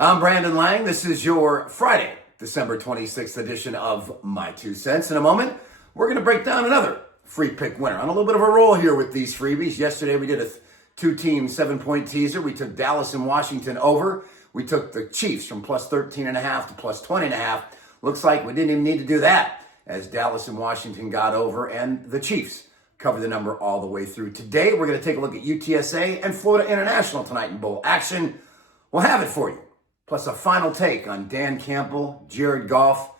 I'm Brandon Lang. This is your Friday, December 26th edition of My Two Cents. In a moment, we're going to break down another free pick winner. On a little bit of a roll here with these freebies. Yesterday, we did a two-team 7-point teaser. We took Dallas and Washington over. We took the Chiefs from plus 13.5 to plus 20.5. Looks like we didn't even need to do that as Dallas and Washington got over and the Chiefs covered the number all the way through. Today, we're going to take a look at UTSA and Florida International tonight in bowl action. We'll have it for you. Plus a final take on Dan Campbell, Jared Goff,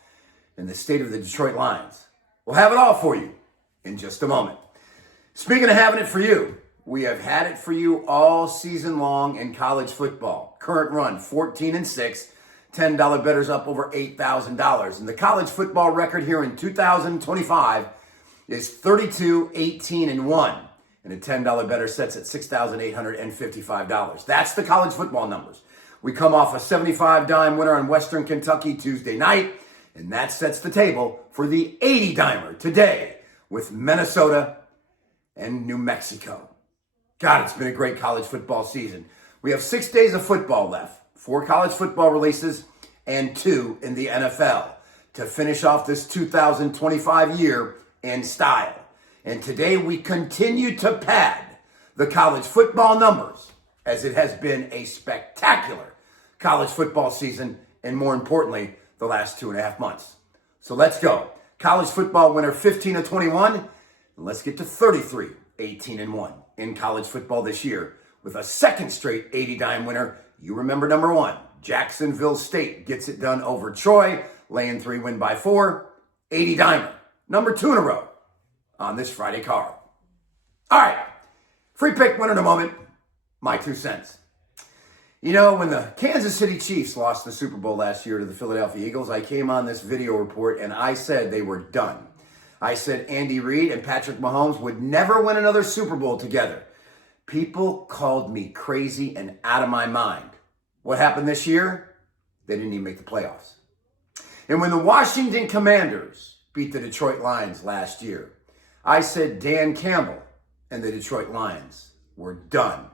and the state of the Detroit Lions. We'll have it all for you in just a moment. Speaking of having it for you, we have had it for you all season long in college football. Current run, 14-6, $10 bettors up over $8,000. And the college football record here in 2025 is 32-18-1. And a $10 better sets at $6,855. That's the college football numbers. We come off a 75-dime winner on Western Kentucky Tuesday night, and that sets the table for the 80-dimer today with Minnesota and New Mexico. God, it's been a great college football season. We have 6 days of football left, 4 college football releases and 2 in the NFL to finish off this 2025 year in style. And today we continue to pad the college football numbers as it has been a spectacular college football season, and more importantly, the last 2.5 months. So let's go. College football winner 15-21, and let's get to 33-18-1 in college football this year with a second straight 80-dime winner. You remember number 1, Jacksonville State gets it done over Troy, laying 3, win by 4, 80-dimer. Number 2 in a row on this Friday card. All right, free pick winner in a moment. My 2 cents. You know, when the Kansas City Chiefs lost the Super Bowl last year to the Philadelphia Eagles, I came on this video report and I said they were done. I said Andy Reid and Patrick Mahomes would never win another Super Bowl together. People called me crazy and out of my mind. What happened this year? They didn't even make the playoffs. And when the Washington Commanders beat the Detroit Lions last year, I said Dan Campbell and the Detroit Lions were done.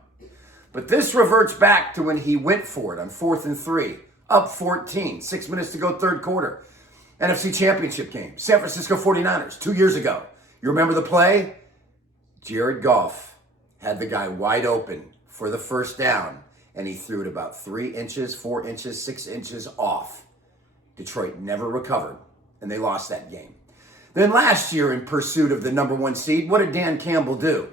But this reverts back to when he went for it on 4th and 3, up 14, 6 minutes to go, third quarter. NFC Championship game, San Francisco 49ers, 2 years ago. You remember the play? Jared Goff had the guy wide open for the first down, and he threw it about 3 inches, 4 inches, 6 inches off. Detroit never recovered, and they lost that game. Then last year, in pursuit of the number 1 seed, what did Dan Campbell do?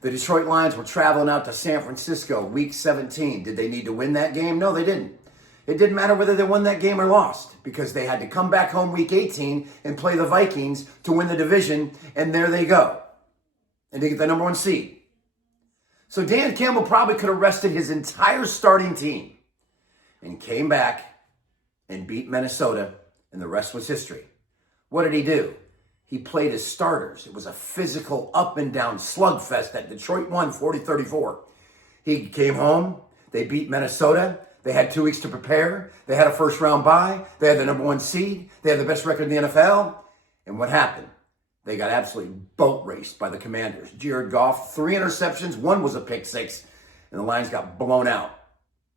The Detroit Lions were traveling out to San Francisco, week 17. Did they need to win that game? No, they didn't. It didn't matter whether they won that game or lost because they had to come back home week 18 and play the Vikings to win the division, and there they go. And they get the number 1 seed. So Dan Campbell probably could have rested his entire starting team and came back and beat Minnesota, and the rest was history. What did he do? He played his starters. It was a physical up-and-down slugfest that Detroit won 40-34. He came home. They beat Minnesota. They had 2 weeks to prepare. They had a first-round bye. They had the number 1 seed. They had the best record in the NFL. And what happened? They got absolutely boat raced by the Commanders. Jared Goff, 3 interceptions. 1 was a pick 6. And the Lions got blown out.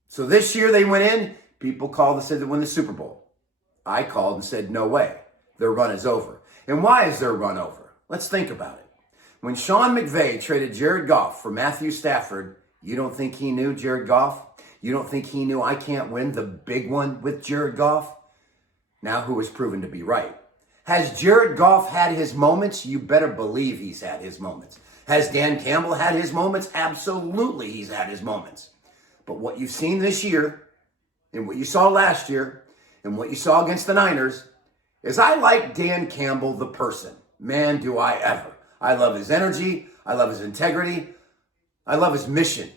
So this year they went in. People called and said they win the Super Bowl. I called and said, no way. Their run is over. And why is their run over? Let's think about it. When Sean McVay traded Jared Goff for Matthew Stafford, you don't think he knew Jared Goff? You don't think he knew I can't win the big one with Jared Goff? Now who has proven to be right? Has Jared Goff had his moments? You better believe he's had his moments. Has Dan Campbell had his moments? Absolutely he's had his moments. But what you've seen this year, and what you saw last year, and what you saw against the Niners, is I like Dan Campbell, the person. Man, do I ever. I love his energy. I love his integrity. I love his mission.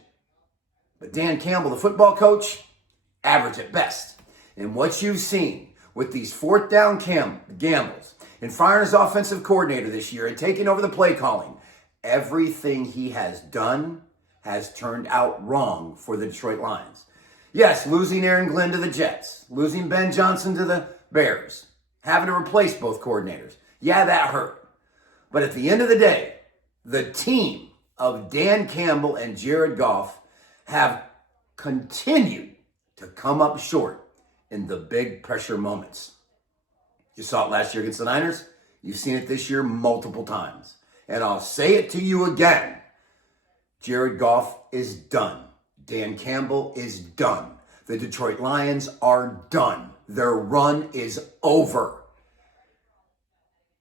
But Dan Campbell, the football coach, average at best. And what you've seen with these 4th down gambles and firing his offensive coordinator this year and taking over the play calling, everything he has done has turned out wrong for the Detroit Lions. Yes, losing Aaron Glenn to the Jets, losing Ben Johnson to the Bears, having to replace both coordinators. Yeah, that hurt. But at the end of the day, the team of Dan Campbell and Jared Goff have continued to come up short in the big pressure moments. You saw it last year against the Niners. You've seen it this year multiple times. And I'll say it to you again. Jared Goff is done. Dan Campbell is done. The Detroit Lions are done. Their run is over.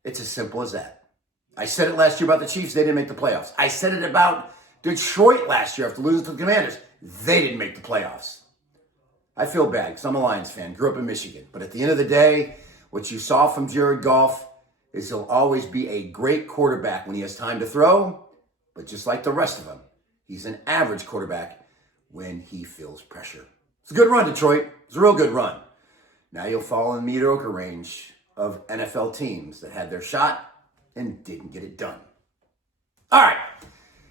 It's as simple as that. I said it last year about the Chiefs. They didn't make the playoffs. I said it about Detroit last year after losing to the Commanders. They didn't make the playoffs. I feel bad because I'm a Lions fan. Grew up in Michigan. But at the end of the day, what you saw from Jared Goff is he'll always be a great quarterback when he has time to throw. But just like the rest of them, he's an average quarterback when he feels pressure. It's a good run, Detroit. It's a real good run. Now you'll fall in the mediocre range of NFL teams that had their shot and didn't get it done. All right.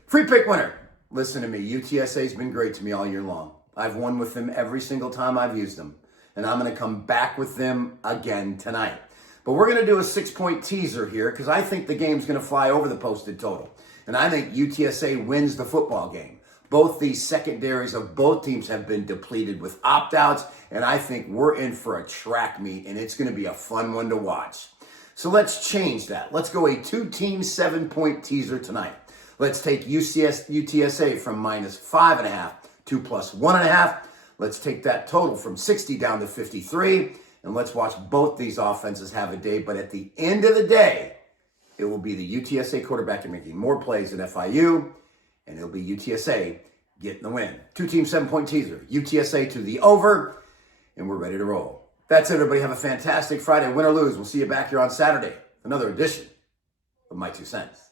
Free pick winner. Listen to me. UTSA's been great to me all year long. I've won with them every single time I've used them. And I'm going to come back with them again tonight. But we're going to do a 6-point teaser here because I think the game's going to fly over the posted total. And I think UTSA wins the football game. Both these secondaries of both teams have been depleted with opt-outs. And I think we're in for a track meet. And it's going to be a fun one to watch. So let's change that. Let's go a 2-team 7-point teaser tonight. Let's take UTSA from -5.5 to +1.5. Let's take that total from 60 down to 53. And let's watch both these offenses have a day. But at the end of the day, it will be the UTSA quarterback making more plays than FIU. And it'll be UTSA getting the win. 2-team 7-point teaser. UTSA to the over. And we're ready to roll. That's it, everybody. Have a fantastic Friday. Win or lose, we'll see you back here on Saturday. Another edition of My 2 Cents.